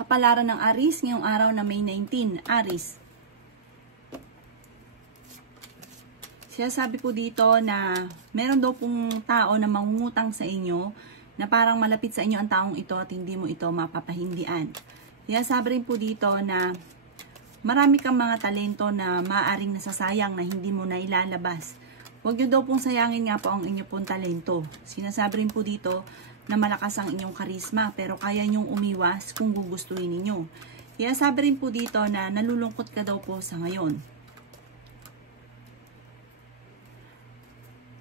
Kapalaran ng Aries ngayong araw na May 19. Aries. Sabi po dito na meron daw pong tao na mangungutang sa inyo na parang malapit sa inyo ang taong ito at hindi mo ito mapapahindian. Sabi rin po dito na marami kang mga talento na maaaring nasasayang na hindi mo na ilalabas. Huwag nyo daw pong sayangin nga po ang inyo pong talento. Sinasabi rin po dito na malakas ang inyong karisma pero kaya nyong umiwas kung gugustuhin ninyo. Sabi rin po dito na nalulungkot ka daw po sa ngayon.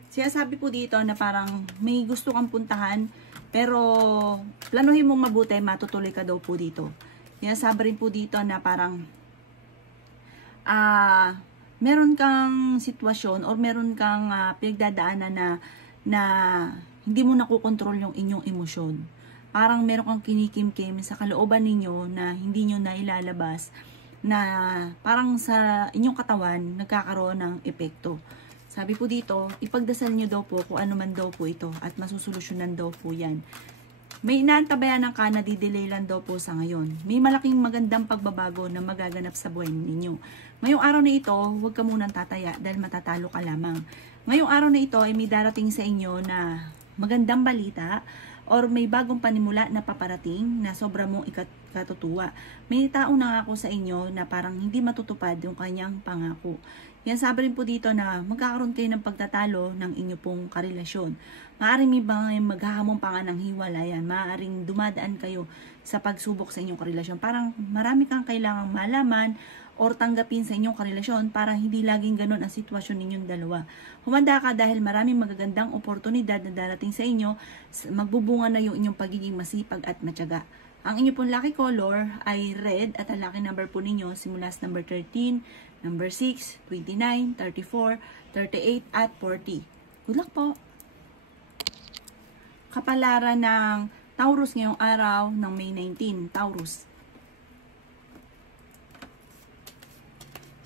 Sabi po dito na parang may gusto kang puntahan pero planuhin mong mabuti, matutuloy ka daw po dito. Sabi rin po dito na parang meron kang sitwasyon or meron kang pinagdadaanan na hindi mo nakukontrol yung inyong emosyon. Parang meron kang kinikimkim sa kalooban ninyo na hindi nyo na ilalabas na parang sa inyong katawan nagkakaroon ng epekto. Sabi po dito, ipagdasal nyo daw po kung ano man daw po ito at masusolusyonan daw po yan. May inaantabayanan ka na didelay lang daw po sa ngayon. May malaking magandang pagbabago na magaganap sa buhay ninyo. Ngayong araw na ito, huwag ka munang tataya dahil matatalo ka lamang. Ngayong araw na ito ay may darating sa inyo na magandang balita or may bagong panimula na paparating na sobra mong ikatutuwa. May tao nangako sa inyo na parang hindi matutupad yung kanyang pangako. Sabi rin po dito na magkakaroon kayo ng pagtatalo ng inyo pong karelasyon. Maaaring may maghahamon pa nga ng hiwalayan. Maaaring dumadaan kayo sa pagsubok sa inyong karelasyon. Parang marami kang kailangang malaman or tanggapin sa inyong karelasyon para hindi laging ganun ang sitwasyon ninyong dalawa. Humanda ka dahil maraming magagandang oportunidad na darating sa inyo. Magbubunga na yung inyong pagiging masipag at matyaga. Ang inyo pong lucky color ay red at ang lucky number po ninyo simula sa number 13, number 6, 29, 34, 38 at 40. Good luck po! Kapalaran ng Taurus ngayong araw ng May 19. Taurus.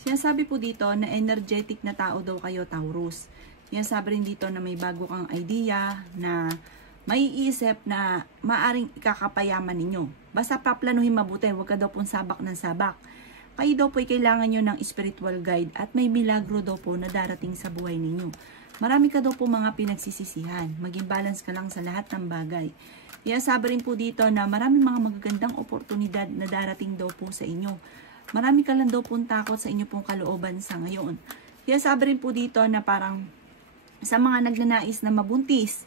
Sinasabi po dito na energetic na tao daw kayo, Taurus. Sinasabi rin dito na may bago kang idea na maiisip na maaring ikakapayaman ninyo. Basta paplanuhin mabuti, huwag ka daw pong sabak ng sabak. Kayo daw po ay kailangan nyo ng spiritual guide at may milagro daw po na darating sa buhay ninyo. Marami ka daw po mga pinagsisisihan. Maging balance ka lang sa lahat ng bagay. Sabi rin po dito na maraming mga magagandang oportunidad na darating daw po sa inyo. Marami ka lang daw pong takot sa inyo pong kalooban sa ngayon. Sabi rin po dito na parang sa mga nagnanais na mabuntis,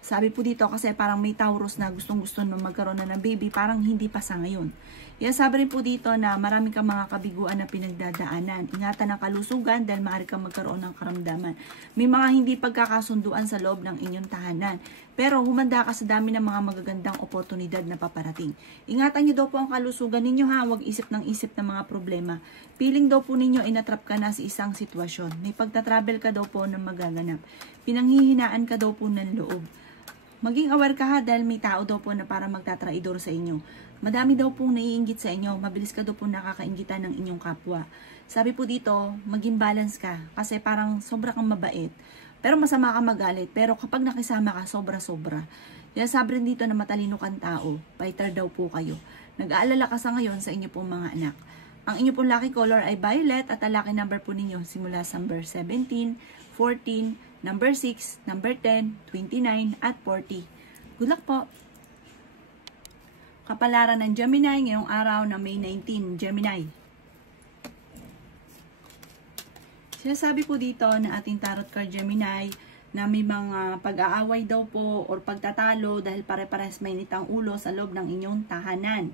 sabi po dito kasi parang may Taurus na gustong-gusto na magkaroon na ng baby, parang hindi pa sa ngayon. Sabi rin po dito na marami kang mga kabiguan na pinagdadaanan. Ingatan ang kalusugan dahil maaari kang magkaroon ng karamdaman. May mga hindi pagkakasunduan sa loob ng inyong tahanan. Pero humanda ka sa dami ng mga magagandang oportunidad na paparating. Ingatan niyo daw po ang kalusugan ninyo ha, huwag isip ng mga problema. Piling daw po ninyo inatrap ka na sa isang sitwasyon. May pagtatravel ka daw po na magaganap. Pinanghihinaan ka daw po ng loob. Maging aware ka ha dahil may tao daw po na para magtatraidor sa inyo. Madami daw pong naiinggit sa inyo. Mabilis ka daw po nakakainggitan ng inyong kapwa. Sabi po dito, maging balance ka kasi parang sobra kang mabait. Pero masama ka magalit. Pero kapag nakisama ka, sobra-sobra. Sabi rin dito na matalino kang tao. Fighter daw po kayo. Nag-aalala ka sa ngayon sa inyo pong mga anak. Ang inyo pong lucky color ay violet at ang lucky number po ninyo simula sa number 17, 14, number 6, number 10, 29, at 40. Good luck po! Kapalaran ng Gemini ngayong araw na May 19. Gemini. Sinasabi po dito na ating tarot card Gemini na may mga pag-aaway daw po or pagtatalo dahil pare-pares mainit ang ulo sa loob ng inyong tahanan.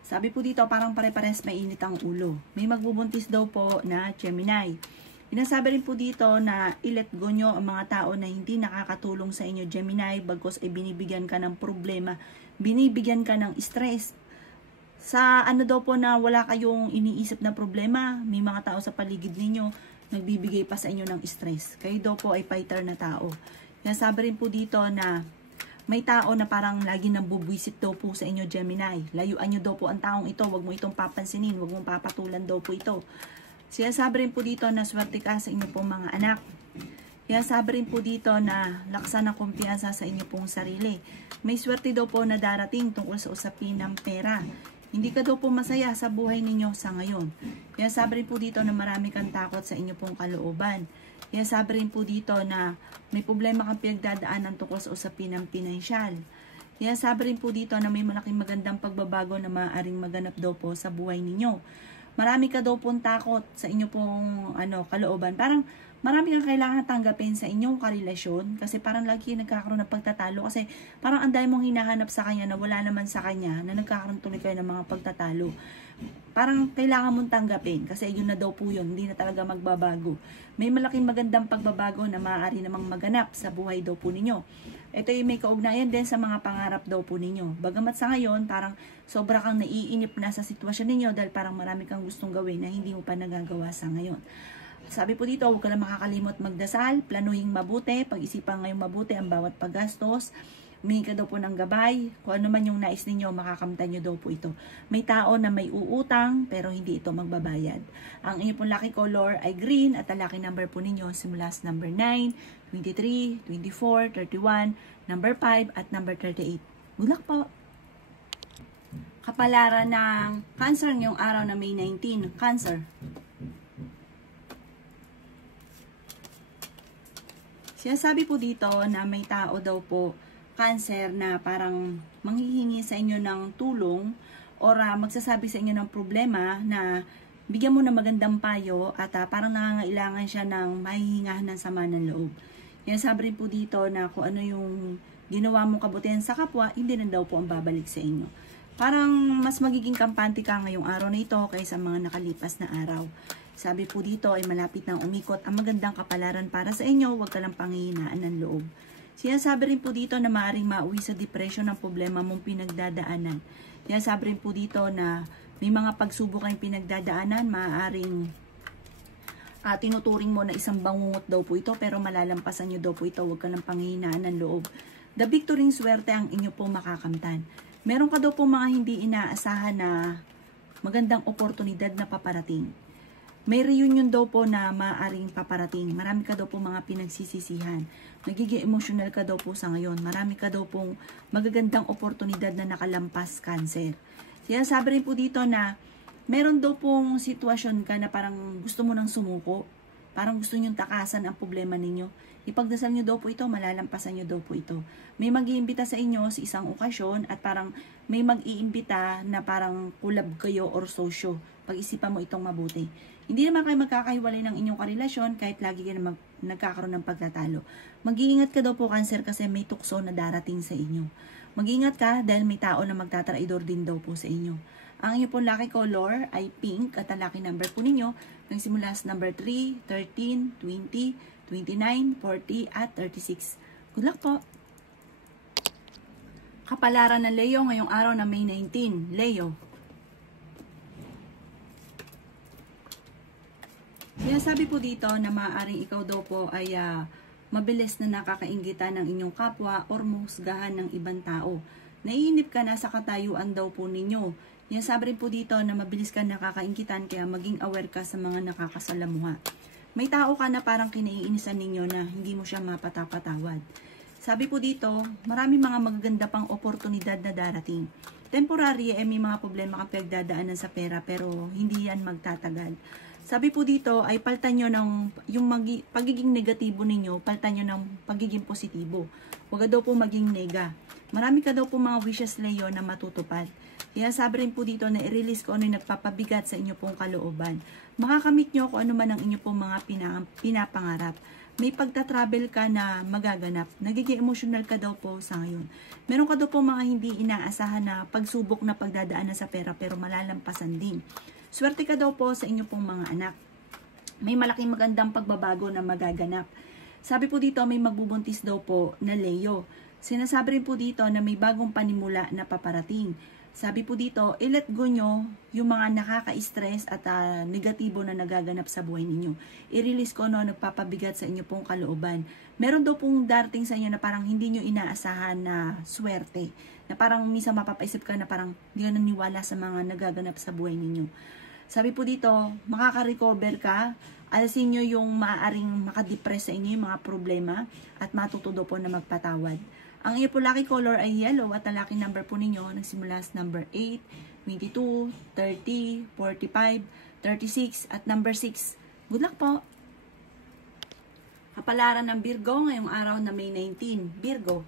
Sabi po dito parang pare-pares mainit ang ulo. May magbubuntis daw po na Gemini. Inasabi rin po dito na i-let go nyo ang mga tao na hindi nakakatulong sa inyo, Gemini, bagkos ay binibigyan ka ng problema, binibigyan ka ng stress. Sa ano daw po na wala kayong iniisip na problema, may mga tao sa paligid ninyo, nagbibigay pa sa inyo ng stress. Kayo daw po ay fighter na tao. Inasabi rin po dito na may tao na parang lagi nang bubwisit daw po sa inyo, Gemini. Layuan nyo daw po ang taong ito, wag mo itong papansinin, wag mong papatulan daw po ito. Sinasabi rin po dito na swerte ka sa inyo pong mga anak. Sinasabi rin po dito na laksan ng kumpiyansa sa inyo pong sarili. May swerte daw po na darating tungkol sa usapin ng pera. Hindi ka daw po masaya sa buhay ninyo sa ngayon. Kaya sabi rin po dito na marami kang takot sa inyo pong kalooban. Kaya sabi rin po dito na may problema kang pinagdadaanan tungkol sa usapin ng pinansyal. Kaya sabi rin po dito na may malaking magandang pagbabago na maaaring maganap daw po sa buhay ninyo. Marami ka daw pong takot sa inyo pong kalooban. Parang marami kang kailangan tanggapin sa inyong karelasyon kasi parang lagi nagkakaroon ng pagtatalo kasi parang ang dami mong hinahanap sa kanya na wala naman sa kanya na nagkakaroon tuloy kayo ng mga pagtatalo. Parang kailangan mong tanggapin kasi yun na daw po yun, hindi na talaga magbabago. May malaking magandang pagbabago na maaari namang maganap sa buhay daw po ninyo. Ito yung may kaugnayan din sa mga pangarap daw po ninyo. Bagamat sa ngayon, parang sobra kang naiinip na sa sitwasyon ninyo dahil parang marami kang gustong gawin na hindi mo pa nagagawa sa ngayon. Sabi po dito, huwag ka lang makakalimot magdasal, planuhin mabuti, pag-isipan ngayong mabuti ang bawat paggastos, humingi ka daw po ng gabay, kung ano man yung nais ninyo, makakamtan nyo daw po ito. May tao na may uutang, pero hindi ito magbabayad. Ang inyong pong lucky color ay green, at ang lucky number po ninyo simula sa number 9, 23, 24, 31, number 5, at number 38. Good luck po! Kapalaran ng Cancer ngayong araw na May 19, Cancer. Sinasabi po dito na may tao daw po, Cancer, na parang manghihingi sa inyo ng tulong or magsasabi sa inyo ng problema na bigyan mo ng magandang payo at parang nangangailangan siya ng mahihingahan ng sama ng loob. Sinasabi rin po dito na kung ano yung ginawa mong kabutihan sa kapwa, hindi na daw po ang babalik sa inyo. Parang mas magiging kampante ka ngayong araw na ito kaysa mga nakalipas na araw. Sabi po dito ay malapit nang umikot ang magandang kapalaran para sa inyo, huwag ka lang panghihinaan ng loob. Sinasabi rin po dito na maaaring mauwi sa depression ng problema mong pinagdadaanan. Sinasabi rin po dito na may mga pagsubok kayong pinagdadaanan, maaaring tinuturing mo na isang bangungot daw po ito pero malalampasan nyo daw po ito, huwag ka lang panghihinaan ng loob. The victory swerte ang inyo po makakamtan. Meron ka daw po mga hindi inaasahan na magandang oportunidad na paparating. May reunion daw po na maaaring paparating. Marami ka daw po mga pinagsisisihan. Nagiging emotional ka daw po sa ngayon. Marami ka daw pong magagandang oportunidad na nakalampas, Cancer. Sinasabi rin po dito na meron daw pong sitwasyon ka na parang gusto mo nang sumuko. Parang gusto nyong takasan ang problema ninyo. Ipagdasal nyo daw po ito, malalampasan nyo daw po ito. May mag-iimbita sa inyo sa isang okasyon at parang may mag-iimbita na parang kulab kayo or sosyo. Pag-isipan mo itong mabuti. Hindi naman kayo magkakahiwalay ng inyong karelasyon kahit lagi kayo nagkakaroon ng pagtatalo. Mag-iingat ka daw po, Cancer, kasi may tukso na darating sa inyo. Mag-iingat ka dahil may tao na magtatraidor din daw po sa inyo. Ang inyong pong lucky color ay pink at ang lucky number po ninyo nagsimula sa number 3, 13, 20, 29, 40 at 36. Good luck po! Kapalaran ng Leo ngayong araw na May 19. Leo. Sinasabi po dito na maaaring ikaw daw po ay mabilis na nakakainggitan ng inyong kapwa or mahusgahan ng ibang tao. Naiinip ka na sa katayuan daw po ninyo. Sinasabi rin po dito na mabilis ka nakakainggitan kaya maging aware ka sa mga nakakasalamuha. May tao ka na parang kinaiinisan ninyo na hindi mo siya mapatapatawad. Sabi po dito, marami mga magaganda pang oportunidad na darating. Temporary may mga problema kang pinagdadaanan sa pera pero hindi yan magtatagal. Sabi po dito ay paltan nyo ng yung pagiging negatibo ninyo, paltan nyo ng pagiging positibo. Huwag daw po maging nega. Marami ka daw po mga wishes, Leo, na matutupad. Kaya sabi rin po dito na i-release ko ano yung nagpapabigat sa inyo pong kalooban. Makakamit nyo kung ano man ang inyo pong mga pinapangarap. May pagta-travel ka na magaganap. Nagiging emotional ka daw po sa ngayon. Meron ka daw po mga hindi inaasahan na pagsubok na pagdadaanan sa pera pero malalampasan din. Swerte ka daw po sa inyo pong mga anak. May malaking magandang pagbabago na magaganap. Sabi po dito may magbubuntis daw po na Leo. Sinasabi rin po dito na may bagong panimula na paparating. Sabi po dito, i-let go nyo yung mga nakaka-stress at negatibo na nagaganap sa buhay ninyo. I-release ko nagpapabigat sa inyo pong kalooban. Meron daw pong darating sa inyo na parang hindi nyo inaasahan na swerte. Na parang minsan mapapaisip ka na parang hindi ka naniwala sa mga nagaganap sa buhay ninyo. Sabi po dito, makaka-recover ka, alasin nyo yung maaaring makadepress sa inyo, yung mga problema, at matutudo po na magpatawad. Ang iyo po lucky color ay yellow at ang lucky number po ninyo nagsimula sa number 8, 22, 30, 45, 36, at number 6. Good luck po! Kapalaran ng Virgo ngayong araw na May 19. Virgo.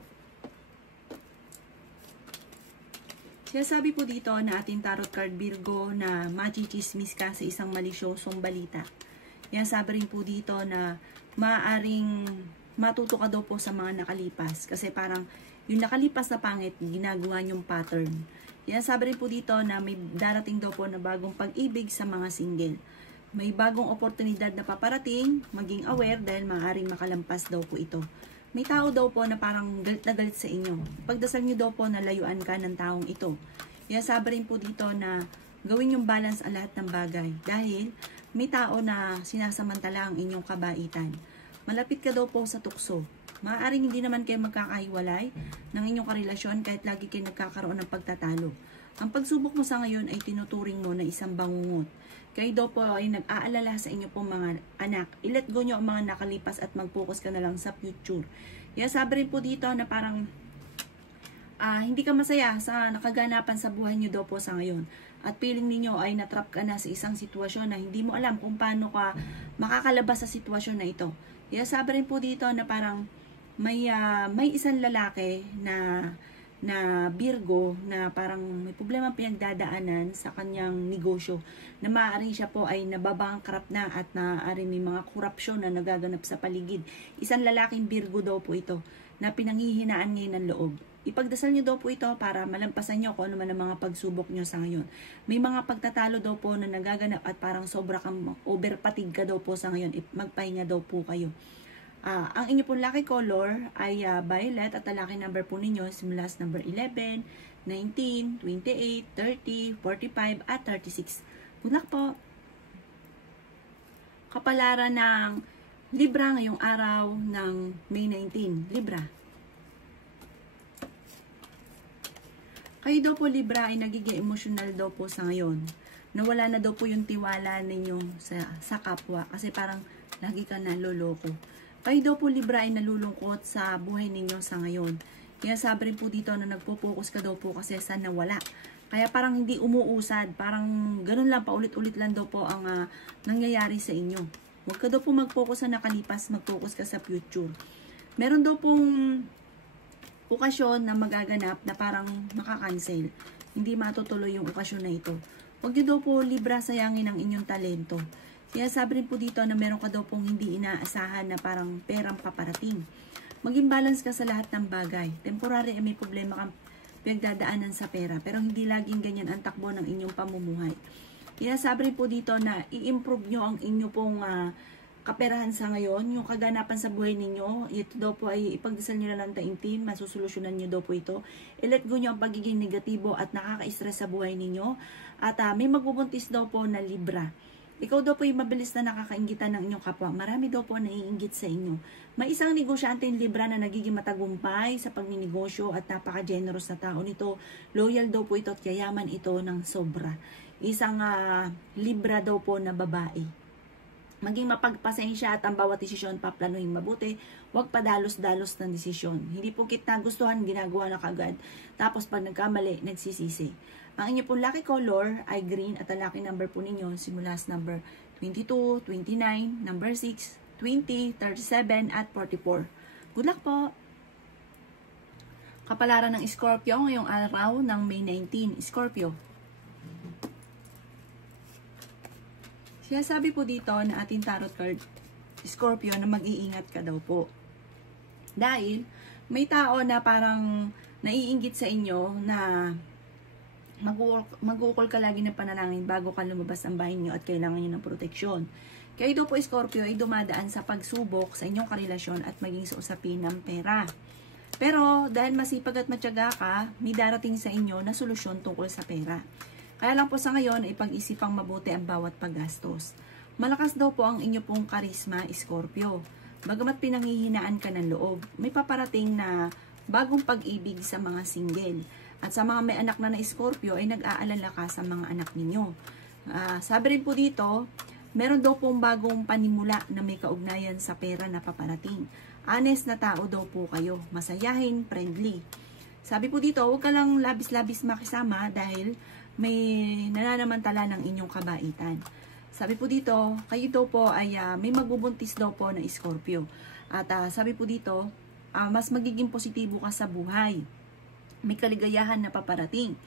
Sinasabi po dito na ating tarot card Virgo na machichismis ka sa isang malisyosong balita. Yan sabi rin po dito na maaaring matuto ka daw po sa mga nakalipas. Kasi parang yung nakalipas na pangit, ginagawa niyong pattern. Yan sabi rin po dito na may darating daw po na bagong pag-ibig sa mga single. May bagong oportunidad na paparating, maging aware dahil maaaring makalampas daw po ito. May tao daw po na parang galit na galit sa inyo. Pagdasal niyo daw po na layuan ka ng taong ito. Kaya sabi rin po dito na gawin yung balance ang lahat ng bagay. Dahil may tao na sinasamantala ang inyong kabaitan. Malapit ka daw po sa tukso. Maaaring hindi naman kayo magkakahiwalay ng inyong karelasyon kahit lagi kayo nagkakaroon ng pagtatalo. Ang pagsubok mo sa ngayon ay tinuturing mo na isang bangungot. Kayo daw po ay nag-aalala sa inyo pong mga anak. I-let go nyo ang mga nakalipas at mag-focus ka na lang sa future. Kaya sabi rin po dito na parang hindi ka masaya sa nakaganapan sa buhay nyo daw po sa ngayon. At feeling ninyo ay natrap ka na sa isang sitwasyon na hindi mo alam kung paano ka makakalabas sa sitwasyon na ito. Kaya sabi rin po dito na parang may isang lalaki na Virgo na parang may problema pinagdadaanan sa kanyang negosyo na maaaring siya po ay nababankrupt na at maaaring may mga korupsyon na nagaganap sa paligid. Isang lalaking Virgo daw po ito na pinanghihinaan ngayon ng loob. Ipagdasal niyo daw po ito para malampasan niyo kung ano man ang mga pagsubok niyo sa ngayon. May mga pagtatalo daw po na nagaganap at parang sobra kang overpatig ka daw po sa ngayon. Magpahinga daw po kayo. Ang inyo pong lucky color ay violet at ang lucky number po ninyo simula sa number 11, 19, 28, 30, 45 at 36. Good luck po! Kapalaran ng Libra ngayong araw ng May 19. Libra. Kayo daw po Libra ay nagiging emotional daw po sa ngayon. Nawala na daw po yung tiwala ninyo sa kapwa kasi parang lagi ka naloloko. Kayo daw po Libra ay nalulungkot sa buhay ninyo sa ngayon. Kaya sabi rin po dito na nagpo-focus ka daw po kasi sa nawala. Kaya parang hindi umuusad. Parang ganun lang, paulit-ulit lang daw po ang nangyayari sa inyo. Huwag ka daw po mag-focus sa nakalipas, mag-focus ka sa future. Meron daw pong okasyon na magaganap na parang makakancel. Hindi matutuloy yung okasyon na ito. Huwag niyo daw po Libra sayangin ang inyong talento. Kaya sabi rin po dito na meron ka daw pong hindi inaasahan na parang perang paparating. Maging balance ka sa lahat ng bagay. Temporary ay may problema kang pinagdadaanan sa pera. Pero hindi laging ganyan ang takbo ng inyong pamumuhay. Kaya sabi rin po dito na i-improve nyo ang inyo pong kaperahan sa ngayon. Yung kaganapan sa buhay ninyo. Ito daw po ay ipagdasal nyo na lang taimtim. Masusolusyonan nyo daw po ito. I-let go nyo ang pagiging negatibo at nakaka-stress sa buhay ninyo. At may magbubuntis daw po na Libra. Ikaw daw po yung mabilis na nakakaingitan ng inyong kapwa. Marami daw po naiinggit sa inyo. May isang negosyanteng Libra na nagiging matagumpay sa pagninegosyo at napaka-generous na tao nito. Loyal daw po ito at yayaman ito ng sobra. Isang Libra daw po na babae. Maging mapagpasensya at ang bawat desisyon paplanuhin mabuti. Huwag padalos-dalos ng desisyon. Hindi po kita gustuhan, ginagawa na kagad. Tapos pag nagkamali, nagsisisi. Ang inyo pong lucky color ay green at ang lucky number po ninyo simula sa number 22, 29, number 6, 20, 37 at 44. Good luck po! Kapalaran ng Scorpio ngayong araw ng May 19. Scorpio. Siya sabi po dito na ating tarot card Scorpio na mag-iingat ka daw po. Dahil may tao na parang naiinggit sa inyo na mag-uukol ka lagi ng panalangin bago ka lumabas ang bahay niyo at kailangan niyo ng proteksyon. Kayo daw po Scorpio ay dumadaan sa pagsubok sa inyong karelasyon at maging sa usapin ng pera. Pero dahil masipag at matyaga ka, may darating sa inyo na solusyon tungkol sa pera. Kaya lang po sa ngayon ay pag-isipang mabuti ang bawat paggastos. Malakas daw po ang inyo pong karisma Scorpio. Bagamat pinanghihinaan ka ng loob, may paparating na bagong pag-ibig sa mga single. At sa mga may anak na Scorpio ay nag-aalala ka sa mga anak ninyo. Sabi rin po dito, meron daw pong bagong panimula na may kaugnayan sa pera na paparating. Honest na tao daw po kayo, masayahin, friendly. Sabi po dito, huwag ka lang labis-labis makisama dahil may nananamantala ng inyong kabaitan. Sabi po dito, kayo daw po ay may magbubuntis daw po na Scorpio. At sabi po dito, mas magiging positibo ka sa buhay. May kaligayahan na paparating.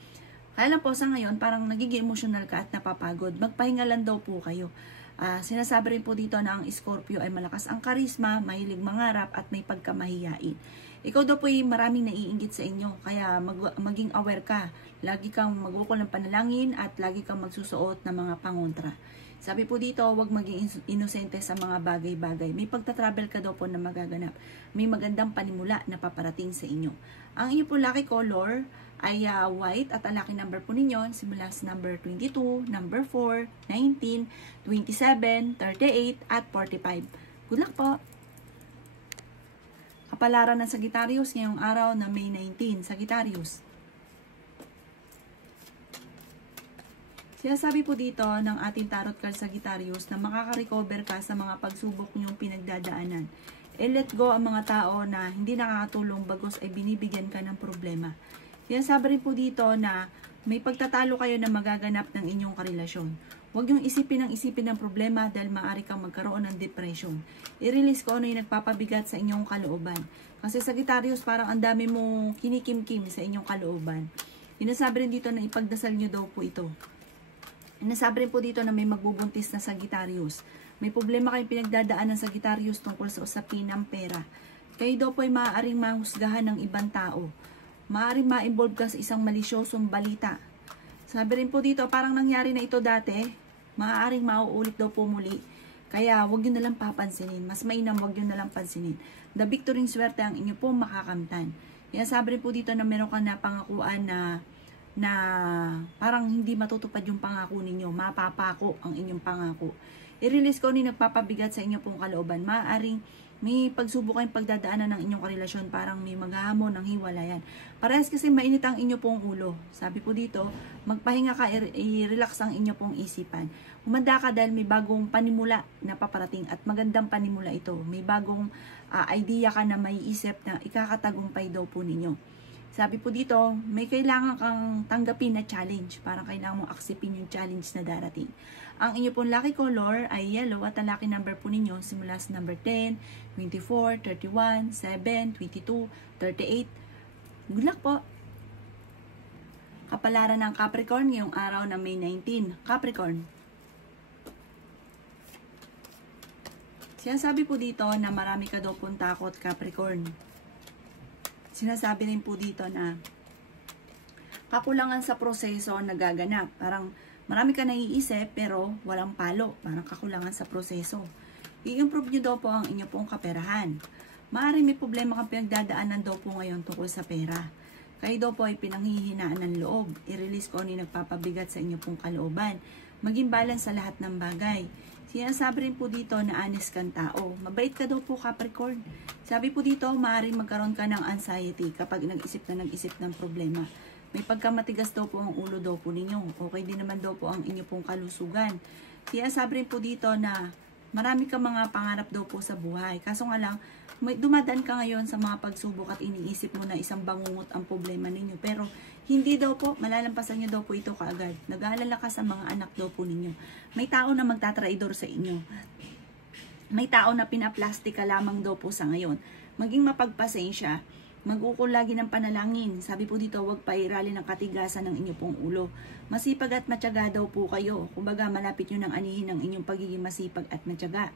Kaya lang po sa ngayon, parang nagiging emotional ka at napapagod. Magpahinga lang daw po kayo. Sinasabi rin po dito na ang Scorpio ay malakas ang karisma, mahilig mangarap at may pagkamahiyain. Ikaw daw po ay maraming naiinggit sa inyo, kaya maging aware ka. Lagi kang magukol ng panalangin at lagi kang magsusuot ng mga pangontra. Sabi po dito, huwag maging inosente sa mga bagay-bagay. May pagta-travel ka daw po na magaganap. May magandang panimula na paparating sa inyo. Ang inyo po lucky color ay white at ang lucky number po ninyo simula sa number 22, number 4, 19, 27, 38 at 45. Good luck po! Kapalaran ng Sagittarius ngayong araw na May 19. Sagittarius. Sinasabi po dito ng ating tarot card Sagittarius na makaka-recover ka sa mga pagsubok niyong pinagdadaanan. Let go ang mga tao na hindi nakakatulong bagos ay binibigyan ka ng problema. Sinasabi rin po dito na may pagtatalo kayo na magaganap ng inyong karelasyon. Huwag yung isipin ng problema dahil maaari kang magkaroon ng depression. I-release ko ano yung nagpapabigat sa inyong kalooban. Kasi Sagittarius, parang ang dami mong kinikim-kim sa inyong kalooban. Sinasabi rin dito na ipagdasal nyo daw po ito. Sinasabi rin po dito na may magbubuntis na Sagittarius. May problema kayong pinagdadaan ng Sagittarius tungkol sa usapin ng pera. Kayo daw po ay maaaring mahusgahan ng ibang tao. Maaaring ma-involve ka sa isang malisyosong balita. Sabi rin po dito, parang nangyari na ito dati, maaaring mauulit daw po muli. Kaya wag yun nalang papansinin. Mas mainam wag yun nalang pansinin. The victory swerte ang inyo po makakamtan. Kaya sabi rin po dito na meron ka na pangakuan na parang hindi matutupad yung pangako ninyo. Mapapako ang inyong pangako. I-release ko ni nagpapabigat sa inyo pong kalooban. Maaaring may pagsubok kayong pagdadaanan ng inyong karelasyon, parang may maghahamon ng hiwalayan. Parehas kasi mainit ang inyo pong ulo. Sabi po dito, magpahinga ka, i-relax ang inyo pong isipan. Humanda ka dahil may bagong panimula na paparating at magandang panimula ito. May bagong idea ka na may isip na ikakatagumpay daw po ninyo. Sabi po dito, may kailangan kang tanggapin na challenge. Parang kailangan mong aksipin yung challenge na darating. Ang inyo pong lucky color ay yellow at ang lucky number po ninyo simula sa number 10, 24, 31, 7, 22, 38. Good luck po! Kapalaran ng Capricorn ngayong araw na May 19. Capricorn. Sinasabi po dito na marami ka daw pong takot, Capricorn. Sinasabi rin po dito na kakulangan sa proseso na gaganap. Parang marami ka naiisip pero walang palo. Parang kakulangan sa proseso. I-improve nyo daw po ang inyo pong kaperahan. Maaaring may problema kang pinagdadaanan daw po ngayon tungkol sa pera. Kayo daw po ay pinanghihinaan ng loob. I-release ko ano yung nagpapabigat sa inyo pong kalooban. Maging balance sa lahat ng bagay. Sinasabi rin po dito na honest kang tao. Mabait ka daw po, Capricorn. Sabi po dito, maaaring magkaroon ka ng anxiety kapag nag-isip ng problema. May pagkamatigas daw po ang ulo daw po ninyo. Okay din naman daw po ang inyo pong kalusugan. Sinasabi rin po dito na marami ka mga pangarap daw po sa buhay. Kaso nga lang, dumadaan ka ngayon sa mga pagsubok at iniisip mo na isang bangungot ang problema ninyo. Pero hindi daw po, malalampasan nyo daw po ito kaagad. Nag-aalala ka sa mga anak daw po ninyo. May tao na magtatraidor sa inyo. May tao na pinaplastika lamang daw po sa ngayon. Maging mapagpasensya, mag-ukol lagi ng panalangin. Sabi po dito, huwag pairali ng katigasan ng inyo pong ulo. Masipag at matyaga daw po kayo. Kumbaga, malapit nyo ng anihin ng inyong pagiging masipag at matyaga.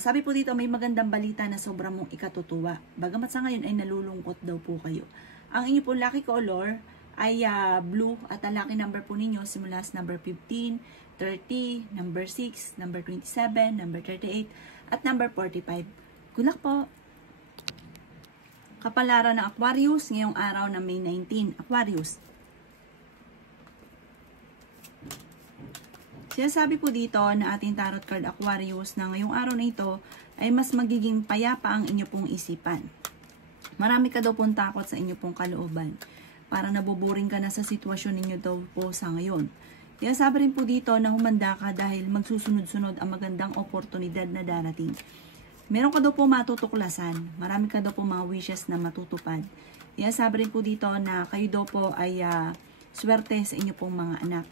Sabi po dito, may magandang balita na sobrang mong ikatutuwa. Bagamat sa ngayon ay nalulungkot daw po kayo. Ang inyo pong lucky color ay blue at ang lucky number po ninyo simula sa number 15, 30, number 6, number 27, number 38, at number 45. Good luck po! Kapalaran ng Aquarius ngayong araw na May 19. Aquarius. Sinasabi po dito na ating tarot card Aquarius na ngayong araw na ito ay mas magiging payapa ang inyo pong isipan. Marami ka daw pong takot sa inyo pong kalooban. Parang nabuboring ka na sa sitwasyon ninyo daw po sa ngayon. Kaya sabi rin po dito na humanda ka dahil magsusunod-sunod ang magandang oportunidad na darating. Meron ka daw po matutuklasan. Marami ka daw po mga wishes na matutupad. Kaya sabi rin po dito na kayo daw po ay swerte sa inyo pong mga anak.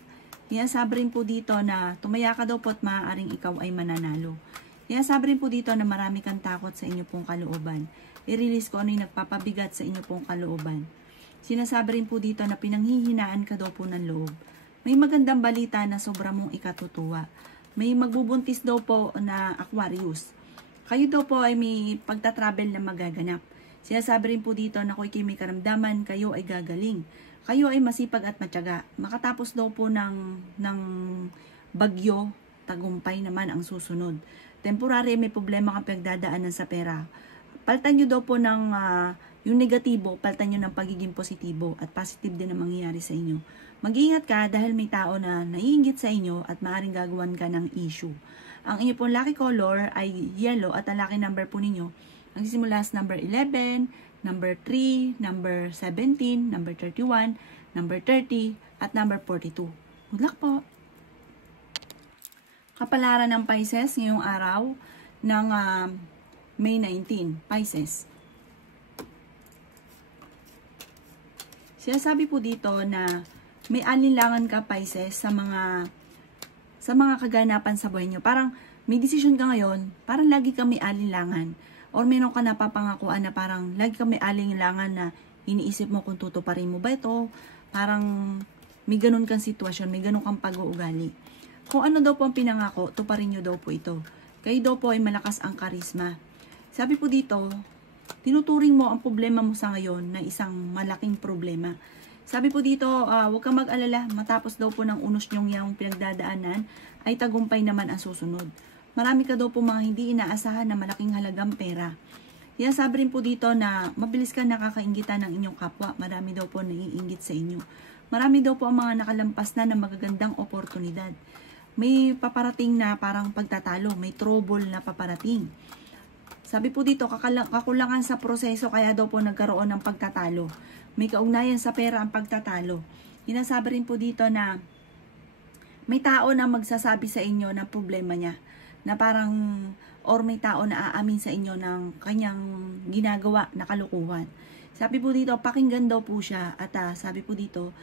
Sabi rin po dito na tumaya ka daw po at maaaring ikaw ay mananalo. Sabi rin po dito na marami kang takot sa inyo pong kalooban. I-release ko ano yung nagpapabigat sa inyo pong kalooban. Sinasabi rin po dito na pinanghihinaan ka daw po ng loob. May magandang balita na sobra mong ikatutuwa. May magbubuntis daw po na Aquarius. Kayo daw po ay may pagta-travel na magaganap. Sinasabi rin po dito na kung may karamdaman, kayo ay gagaling. Kayo ay masipag at matyaga. Makatapos daw po ng bagyo, tagumpay naman ang susunod. Temporary, may problema kang pinagdadaanan sa pera. Palitan nyo daw po ng yung negatibo, palitan nyo ng pagiging positibo at positive din ang mangyayari sa inyo. Mag-iingat ka dahil may tao na naiinggit sa inyo at maaaring gagawan ka ng issue. Ang inyo pong lucky color ay yellow at ang lucky number po ninyo ang sisimula sa number 11, number 3, number 17, number 31, number 30, at number 42. Good luck po! Kapalaran ng Pisces ngayong araw ng May 19, Pisces. Sinasabi po dito na may alinlangan ka, Pisces, sa mga kaganapan sa buhay nyo. Parang may decision ka ngayon, parang lagi ka may alinlangan. Or meron ka napapangakuan na parang lagi ka may alinlangan na iniisip mo kung tutuparin mo ba ito. Parang may ganun kang sitwasyon, may ganun kang pag-uugali. Kung ano daw po ang pinangako, tuparin nyo daw po ito. Kayo daw po ay malakas ang karisma. Sabi po dito, tinuturing mo ang problema mo sa ngayon na isang malaking problema. Sabi po dito, huwag kang mag-alala, matapos daw po ng unos nyong yung pinagdadaanan, ay tagumpay naman ang susunod. Marami ka daw po mga hindi inaasahan na malaking halagang pera. Sabi rin po dito na mabilis ka nakakainggitan ng inyong kapwa. Marami daw po naiinggit sa inyo. Marami daw po ang mga nakalampas na magagandang oportunidad. May paparating na parang pagtatalo, may trouble na paparating. Sabi po dito, kakulangan sa proseso kaya daw po nagkaroon ng pagtatalo. May kaugnayan sa pera ang pagtatalo. Sinasabi rin po dito na may tao na magsasabi sa inyo ng problema niya. Na parang, or may tao na aamin sa inyo ng kanyang ginagawa na kalukuhan. Sabi po dito, pakinggan daw po siya. At sabi po dito,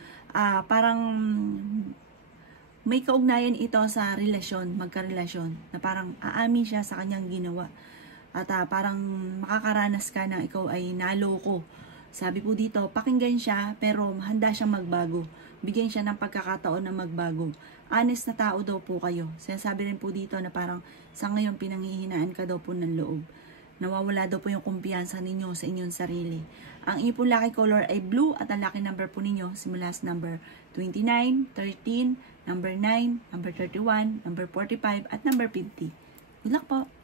parang may kaugnayan ito sa relasyon, magkarelasyon, na parang aamin siya sa kanyang ginawa. At parang makakaranas ka na ikaw ay naloko. Sabi po dito, pakinggan siya pero handa siyang magbago. Bigyan siya ng pagkakataon na magbago. Honest na tao daw po kayo. Sinasabi rin po dito na parang sa ngayon pinanghihinaan ka daw po ng loob. Nawawala daw po yung kumpiyansa ninyo sa inyong sarili. Ang inyong pong lucky color ay blue at ang lucky number po ninyo simula sa number 29, 13, number 9, number 31, number 45 at number 50. Good luck po!